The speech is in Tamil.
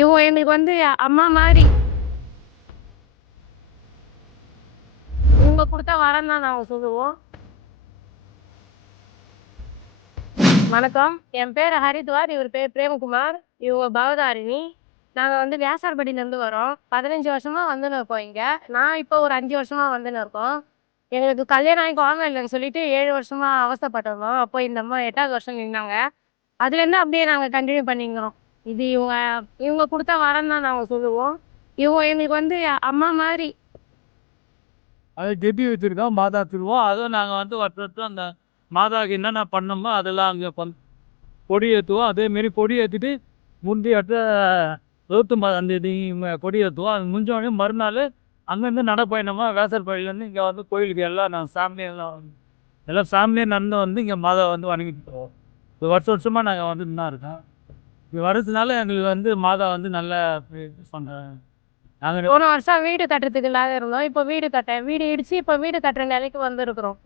இவங்க எங்களுக்கு வந்து அம்மா மாதிரி. இவங்க கொடுத்தா வரேன் தான் நாங்கள் சொல்லுவோம். வணக்கம். என் பேர் ஹரித்வார் இவர் பேர் பிரேமகுமார் இவங்க பவதாரிணி. நாங்கள் வந்து வியாசார்படியிலேருந்து வரோம். பதினஞ்சு வருஷமாக வந்துன்னு இருக்கோம் இங்கே. நான் இப்போ ஒரு அஞ்சு வருஷமாக வந்துன்னு இருக்கோம். எங்களுக்கு கல்யாணம் ஆகி குழந்தை இல்லைன்னு சொல்லிட்டு ஏழு வருஷமாக அவஸ்தைப்பட்டிருந்தோம். அப்போ இந்த அம்மா எட்டாவது வருஷம் நின்னாங்க. அதுலேருந்து அப்படியே நாங்கள் கண்டினியூ பண்ணிக்கிறோம். இது இவங்க இவங்க கொடுத்த வரம் தான் நாங்கள் சொல்லுவோம். இவங்க எங்களுக்கு வந்து அம்மா மாதிரி. அது கெட்டி வச்சுருக்கோம் மாதா திருவோம் அதுவும் நாங்கள் வந்து வருஷத்துல அந்த மாதாவுக்கு என்னென்ன பண்ணோமோ அதெல்லாம் அங்கே பண் கொடி ஏற்றுவோம் அதேமாரி கொடி ஏற்றிட்டு முந்தி அடுத்த எழுத்து மாதாந்தேதி கொடி ஏற்றுவோம் அது முடிஞ்சோடனே மறுநாள் அங்கேருந்து நடைப்பயணமாக வேசற்பள்ளியிலேருந்து இங்கே வந்து கோயிலுக்கு எல்லாம் நாங்கள் ஃபேமிலியெல்லாம் எல்லாம் ஃபேமிலியாக நடந்து வந்து இங்கே மாதா வந்து வணங்கிட்டு போவோம். வருஷம் வருஷமாக நாங்கள் வந்து தான் இருக்கோம். இப்போ வர்றதுனால எங்களுக்கு வந்து மாதா வந்து நல்லா பண்ணுறாங்க நாங்கள் போன வருஷம் வீடு கட்டுறதுக்கு இல்லாத இருந்தோம். இப்போ வீடு கட்ட வீடு இடிச்சு இப்போ வீடு கட்டுற நிலைக்கு வந்திருக்கிறோம்.